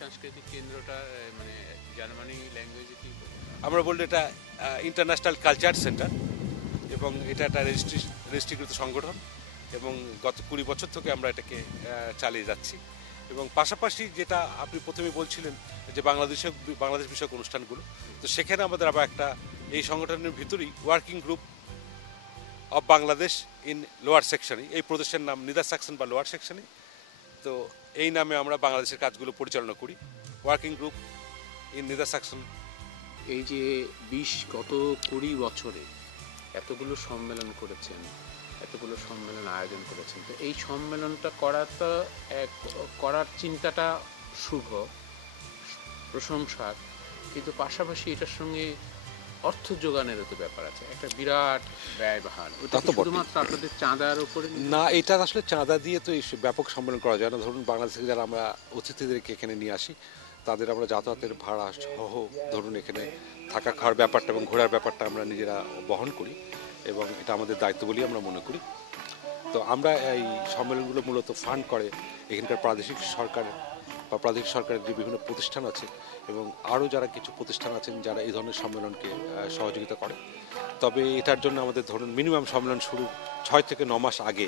সাংস্কৃতিক কেন্দ্রটা মানে জার্মানি ল্যাঙ্গুয়েজে কি বলবো? আমরা বললে এটা ইন্টারন্যাশনাল কালচার সেন্টার, এবং এটা একটা রেজিস্ট্রিকৃত সংগঠন, এবং গত 20 বছর থেকে আমরা এটাকে চালিয়ে যাচ্ছি। এবং পাশাপাশি যেটা আপনি প্রথমে বলছিলেন যে বাংলাদেশ বিষয়ক অনুষ্ঠানগুলো, তো সেখানে আমাদের আবার একটা এই সংগঠনের ভিতরেই working group of Bangladesh in lower সেকশনে, এই প্রদেশের নাম নিদার সেকশন বা লোয়ার সেকশনে, তো এই নামে আমরা বাংলাদেশের কাজগুলো পরিচালনা করি, working group in neither section. এই যে গত 20 বছরে এতগুলো সম্মেলন করেছেন, এতগুলো সম্মেলন আয়োজন করেছেন, তো এই সম্মেলনটা করার চিন্তাটা শুভ, প্রশংসার, কিন্তু পাশাপাশি এটার সঙ্গে অর্থ যোগানেরও তো ব্যাপার আছে, একটা বিরাট ব্যয়বহুল। ওটা কি শুধুমাত্র আপনাদের চাঁদার উপরে না, এটা আসলে চাঁদা দিয়ে তো এই ব্যাপক সম্মেলন করা যায় না। ধরুন বাংলাদেশ থেকে যারা আমরা অতিথিদেরকে এখানে নিয়ে আসি, তাদের আমরা যাতায়াতের ভাড়া সহ, ধরুন এখানে থাকা খাওয়ার ব্যাপারটা এবং ঘোরার ব্যাপারটা আমরা নিজেরা বহন করি, এবং এটা আমাদের দায়িত্ব বলেই আমরা মনে করি। তো আমরা এই সম্মেলনগুলো মূলত ফান্ড করে এখানকার প্রাদেশিক সরকারের যে বিভিন্ন প্রতিষ্ঠান আছে, এবং আরও যারা কিছু প্রতিষ্ঠান আছেন যারা এই ধরনের সম্মেলনকে সহযোগিতা করে। তবে এটার জন্য আমাদের ধরুন মিনিমাম সম্মেলন শুরু 6 থেকে 9 মাস আগে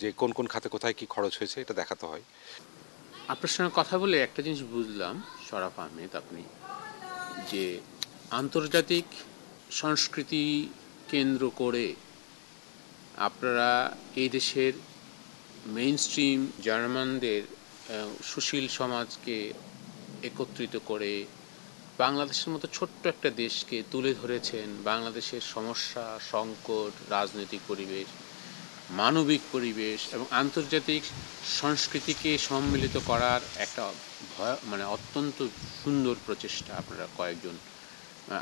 যে কোন কোন খাতে কোথায় কি খরচ হয়েছে এটা দেখাতে হয়। আপনার সঙ্গে কথা বলে একটা জিনিস বুঝলাম, শরাফ আহমেদ, আপনি যে আন্তর্জাতিক সংস্কৃতি কেন্দ্র করে আপনারা এই দেশের মেইন স্ট্রিম জার্মানদের সুশীল সমাজকে একত্রিত করে বাংলাদেশের মতো ছোট্ট একটা দেশকে তুলে ধরেছেন, বাংলাদেশের সমস্যা, সংকট, রাজনৈতিক পরিবেশ, মানবিক পরিবেশ এবং আন্তর্জাতিক সংস্কৃতিকে সম্মিলিত করার একটা মানে অত্যন্ত সুন্দর প্রচেষ্টা আপনারা কয়েকজন,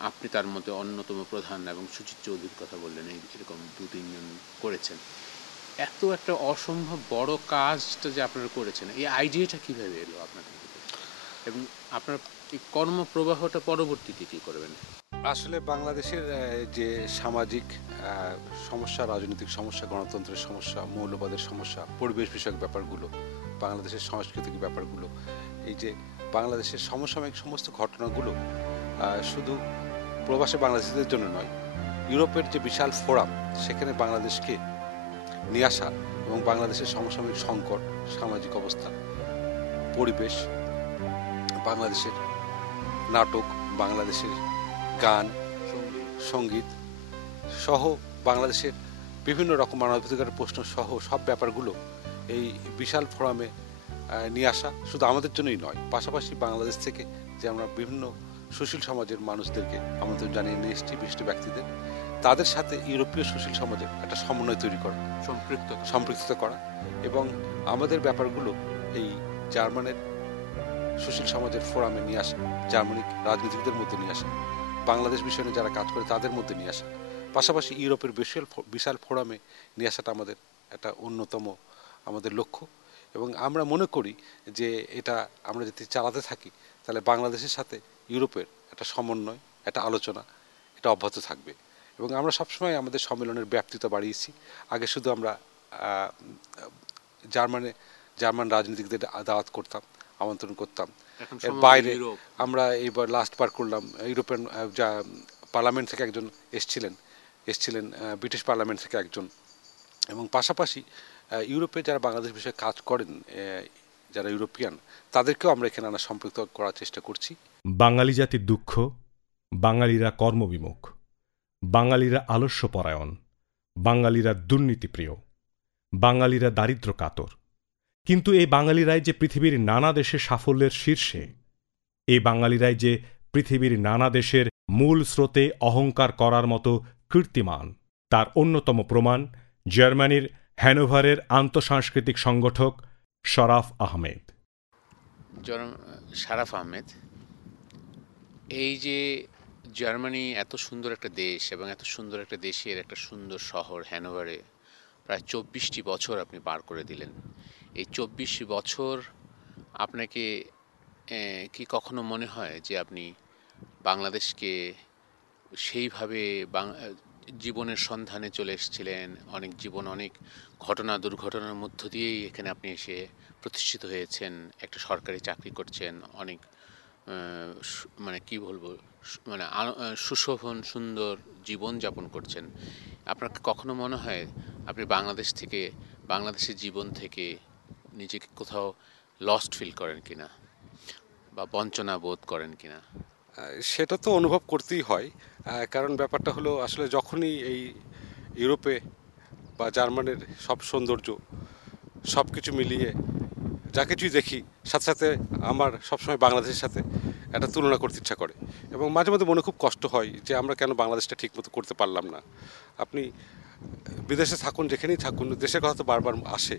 আপনি তার মধ্যে অন্যতম প্রধান, এবং সুচিত চৌধুরীর কথা বললেন, এরকম 2-3 জন করেছেন। এত একটা অসম্ভব বড় কাজটা যে আপনারা করেছেন, এই আইডিয়াটা কীভাবে এলো আপনাদের ভিতরে, এবং আপনার এই কর্মপ্রবাহটা পরবর্তীতে কী করবেন? আসলে বাংলাদেশের যে সামাজিক সমস্যা, রাজনৈতিক সমস্যা, গণতন্ত্রের সমস্যা, মৌলবাদের সমস্যা, পরিবেশ বিষয়ক ব্যাপারগুলো, বাংলাদেশের সাংস্কৃতিক ব্যাপারগুলো, এই যে বাংলাদেশের সমসাময়িক সমস্ত ঘটনাগুলো শুধু প্রবাসী বাংলাদেশিদের জন্য নয়, ইউরোপের যে বিশাল ফোরাম সেখানে বাংলাদেশকে নিয়ে আসা, এবং বাংলাদেশের সমসাময়িক সংকট, সামাজিক অবস্থা, পরিবেশ, বাংলাদেশের নাটক, বাংলাদেশের গান, সঙ্গীত সহ বাংলাদেশের বিভিন্ন রকম মানবাধিকারের প্রশ্ন সহ সব ব্যাপারগুলো এই বিশাল ফোরামে নিয়ে আসা শুধু আমাদের জন্যই নয়, পাশাপাশি বাংলাদেশ থেকে যে আমরা বিভিন্ন সুশীল সমাজের মানুষদেরকে আমন্ত্রণ জানিয়ে নিয়ে এসেছি, বিশিষ্ট ব্যক্তিদের, তাদের সাথে ইউরোপীয় সুশীল সমাজের একটা সমন্বয় তৈরি করা, সম্পৃক্ততা করা, এবং আমাদের ব্যাপারগুলো এই জার্মানের সুশীল সমাজের ফোরামে নিয়ে আসা, জার্মানিক রাজনীতিকদের মধ্যে নিয়ে আসা, বাংলাদেশ বিষয়ে যারা কাজ করে তাদের মধ্যে নিয়ে আসা, পাশাপাশি ইউরোপের বিশাল ফোরামে নিয়ে আসাটা আমাদের একটা অন্যতম আমাদের লক্ষ্য। এবং আমরা মনে করি যে এটা আমরা যদি চালাতে থাকি তাহলে বাংলাদেশের সাথে ইউরোপের একটা সমন্বয়, একটা আলোচনা, এটা অব্যাহত থাকবে। এবং আমরা সবসময় আমাদের সম্মেলনের ব্যাপ্তিতা বাড়িয়েছি। আগে শুধু আমরা জার্মান রাজনীতিকদের দাওয়াত করতাম, আমন্ত্রণ করতাম, এর বাইরে আমরা এইবার লাস্ট বার করলাম ইউরোপিয়ান যা পার্লামেন্ট থেকে একজন এসছিলেন ব্রিটিশ পার্লামেন্ট থেকে একজন, এবং পাশাপাশি ইউরোপে যারা বাংলাদেশ বিষয়ে কাজ করেন, যারা ইউরোপিয়ান, তাদেরকেও আমরা এখানে আনা সম্পৃক্ত করার চেষ্টা করছি। বাঙালি জাতির দুঃখ, বাঙালিরা কর্মবিমুখ, বাঙালিরা আলস্যপরায়ণ, বাঙালিরা দুর্নীতিপ্রিয়, বাঙালিরা দারিদ্র কাতর। কিন্তু এই বাঙালিরাই যে পৃথিবীর নানা দেশের সাফল্যের শীর্ষে, এই বাঙালিরাই যে পৃথিবীর নানা দেশের মূল স্রোতে অহংকার করার মতো কীর্তিমান, তার অন্যতম প্রমাণ জার্মানির হ্যানোভারের আন্তঃসাংস্কৃতিক সংগঠক শরাফ আহমেদ। শরাফ আহমেদ, এই যে জার্মানি এত সুন্দর একটা দেশ, এবং এত সুন্দর একটা দেশের একটা সুন্দর শহর হ্যানোভারে প্রায় 24টি বছর আপনি পার করে দিলেন। এই 24 বছর আপনাকে কি কখনো মনে হয় যে আপনি বাংলাদেশকে সেইভাবে জীবনের সন্ধানে চলে এসেছিলেন, অনেক ঘটনা দুর্ঘটনার মধ্য দিয়েই এখানে আপনি এসে প্রতিষ্ঠিত হয়েছেন, একটা সরকারি চাকরি করছেন, অনেক মানে কি বলবো, মানে সুশোভন সুন্দর জীবন যাপন করছেন, আপনার কখনো মনে হয় আপনি বাংলাদেশের জীবন থেকে নিজেকে কোথাও লস্ট ফিল করেন কিনা বা বঞ্চনা বোধ করেন কিনা? সেটা তো অনুভব করতেই হয়, কারণ ব্যাপারটা হলো আসলে যখনই এই ইউরোপে বা জার্মানির সব সৌন্দর্য সব কিছু মিলিয়ে যা কিছুই দেখি, সাথে সাথে আমার সবসময় বাংলাদেশের সাথে একটা তুলনা করতে ইচ্ছা করে এবং মাঝে মাঝে মনে খুব কষ্ট হয় যে আমরা কেন বাংলাদেশটা ঠিকমতো করতে পারলাম না। আপনি বিদেশে থাকুন, যেখানেই থাকুন, দেশের কথা তো বারবার আসে,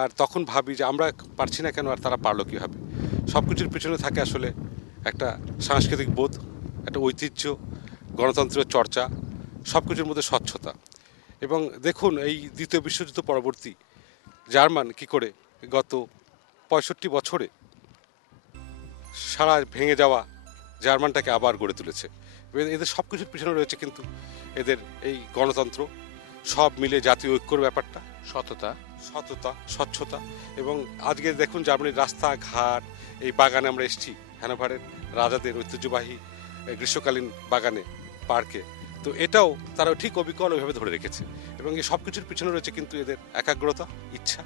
আর তখন ভাবি যে আমরা পারছি না কেন, আর তারা পারলো কীভাবে। সব কিছুর পিছনে থাকে আসলে একটা সাংস্কৃতিক বোধ, একটা ঐতিহ্য, গণতন্ত্রের চর্চা, সব কিছুর মধ্যে স্বচ্ছতা। এবং দেখুন এই দ্বিতীয় বিশ্বযুদ্ধ পরবর্তী জার্মান কি করে গত 65 বছরে সারা ভেঙে যাওয়া জার্মানটাকে আবার গড়ে তুলেছে। এদের সব কিছুর পিছনে রয়েছে কিন্তু এদের এই গণতন্ত্র, সব মিলে জাতীয় ঐক্যর ব্যাপারটা, সততা, সততা, স্বচ্ছতা। এবং আজকে দেখুন জার্মানির রাস্তাঘাট, এই বাগানে আমরা এসেছি, হ্যানোভারের রাজাদের ঐতিহ্যবাহী গ্রীষ্মকালীন বাগানে, পার্কে, তো এটাও তারা ঠিক অবিকল ওইভাবে ধরে রেখেছে। এবং এই সব কিছুর পিছনে রয়েছে কিন্তু এদের একাগ্রতা, ইচ্ছা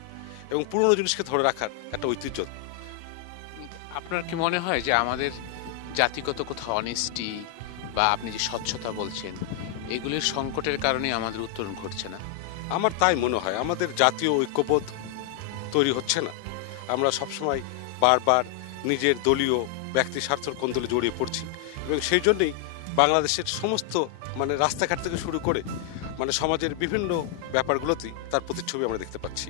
এবং পুরনো জিনিসকে ধরে রাখার একটা ঐতিহ্য। আপনার কি মনে হয় যে আমাদের জাতিগত কোথাও অনেস্টি বা আপনি যে স্বচ্ছতা বলছেন, এগুলির সংকটের কারণে আমাদের উত্তরণ ঘটছে না? আমার তাই মনে হয়, আমাদের জাতীয় ঐক্যবোধ তৈরি হচ্ছে না। আমরা সবসময় বারবার নিজের দলীয় ব্যক্তি স্বার্থের কোন্দলে জড়িয়ে পড়ছি এবং সেই জন্যেই বাংলাদেশের সমস্ত মানে রাস্তাঘাট থেকে শুরু করে মানে সমাজের বিভিন্ন ব্যাপারগুলোতেই তার প্রতিচ্ছবি আমরা দেখতে পাচ্ছি।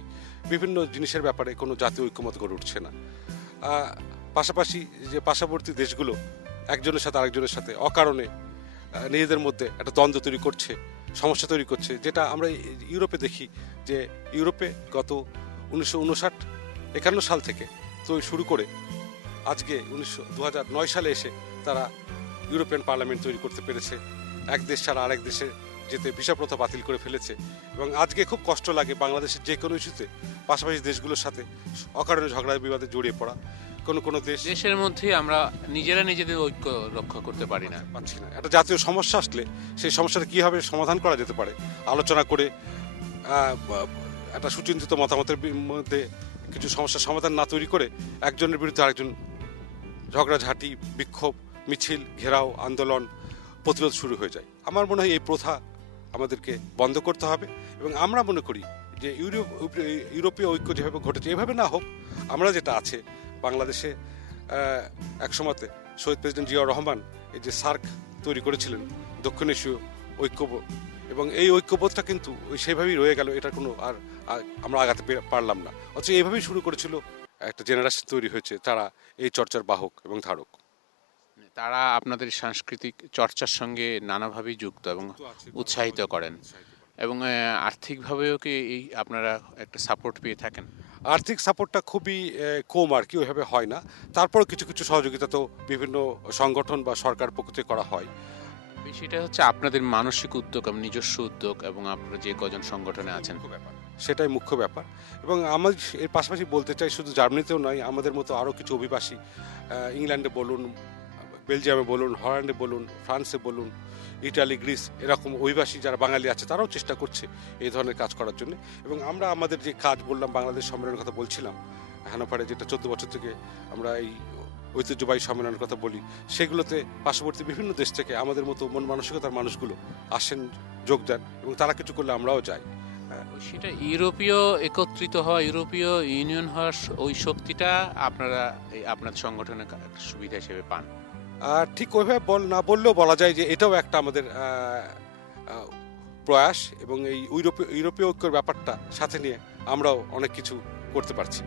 বিভিন্ন জিনিসের ব্যাপারে কোনো জাতীয় ঐক্যমত গড়ে উঠছে না। পাশাপাশি যে পার্শ্ববর্তী দেশগুলো একজনের সাথে আরেকজনের সাথে অকারণে নিজেদের মধ্যে একটা দ্বন্দ্ব তৈরি করছে, সমস্যা তৈরি করছে, যেটা আমরা ইউরোপে দেখি। যে ইউরোপে গত 1959-51 সাল থেকে তো শুরু করে আজকে 2009 সালে এসে তারা ইউরোপিয়ান পার্লামেন্ট তৈরি করতে পেরেছে, এক দেশ ছাড়া আরেক দেশে যেতে ভিসা প্রথা বাতিল করে ফেলেছে। এবং আজকে খুব কষ্ট লাগে বাংলাদেশের যে কোনো ইস্যুতে পাশাপাশি দেশগুলোর সাথে অকারণে ঝগড়া বিবাদে জড়িয়ে পড়া। কোনো দেশের মধ্যে আমরা নিজেরা নিজেদের ঐক্য রক্ষা করতে পারি না, পাচ্ছি না। একটা জাতীয় সমস্যা আসলে সেই সমস্যাটা কীভাবে সমাধান করা যেতে পারে আলোচনা করে, একটা সুচিন্তিত মতামতের মধ্যে কিছু সমস্যার সমাধান না তৈরি করে একজনের বিরুদ্ধে আরেকজন ঝগড়াঝাঁটি, বিক্ষোভ, মিছিল, ঘেরাও, আন্দোলন, প্রতিরোধ শুরু হয়ে যায়। আমার মনে হয় এই প্রথা আমাদেরকে বন্ধ করতে হবে। এবং আমরা মনে করি যে ইউরোপীয় ঐক্য যেভাবে ঘটেছে এভাবে না হোক, আমরা যেটা আছে বাংলাদেশে একসময়তে শহীদ প্রেসিডেন্ট জিয়াউর রহমান এই যে সার্ক তৈরি করেছিলেন, দক্ষিণ এশীয় ঐক্যবোধ, এবং এই ঐক্যবোধটা কিন্তু সেইভাবেই রয়ে গেল, এটার কোনো আর আমরা আগাতে পারলাম না। অথচ এইভাবেই শুরু করেছিল, একটা জেনারেশন তৈরি হয়েছে, তারা এই চর্চার বাহক এবং ধারক। তারা আপনাদের সাংস্কৃতিক চর্চার সঙ্গে নানাভাবেই যুক্ত এবং উৎসাহিত করেন। এবং আর্থিকভাবেও কি এই আপনারা একটা সাপোর্ট পেয়ে থাকেন? আর্থিক সাপোর্টটা খুবই কম আর কি, ওইভাবে হয় না। তারপর কিছু কিছু সহযোগিতা তো বিভিন্ন সংগঠন বা সরকার পক্ষ থেকে করা হয়। সেটা হচ্ছে আপনাদের মানসিক উদ্যোগ এবং নিজস্ব উদ্যোগ, এবং আপনারা যে কজন সংগঠনে আছেন, সেটাই মুখ্য ব্যাপার। এবং আমার এর পাশাপাশি বলতে চাই, শুধু জার্মানিতেও নয়, আমাদের মতো আরও কিছু অভিবাসী ইংল্যান্ডে বলুন, বেলজিয়ামে বলুন, হল্যান্ডে বলুন, ফ্রান্সে বলুন, ইটালি, গ্রিস, এরকম অভিবাসী যারা বাঙালি আছে তারাও চেষ্টা করছে এই ধরনের কাজ করার জন্য। এবং আমরা আমাদের যে কাজ বললাম, বাংলাদেশ সম্মেলনের কথা বলছিলাম হ্যানোভারে, যেটা 14 বছর থেকে আমরা এই ঐতিহ্যবাহী সম্মেলনের কথা বলি, সেগুলোতে পার্শ্ববর্তী বিভিন্ন দেশ থেকে আমাদের মতো মন মানসিকতার মানুষগুলো আসেন, যোগ দেন, এবং তারা কিছু করলে আমরাও যাই। সেটা ইউরোপীয় একত্রিত হওয়া, ইউরোপীয় ইউনিয়ন হওয়ার ওই শক্তিটা আপনারা আপনার সংগঠনের সুবিধা হিসেবে পান। আর ঠিক ওইভাবে না বললেও বলা যায় যে এটাও একটা আমাদের প্রয়াস, এবং এই ইউরোপীয় ঐক্যের ব্যাপারটা সাথে নিয়ে আমরাও অনেক কিছু করতে পারছি।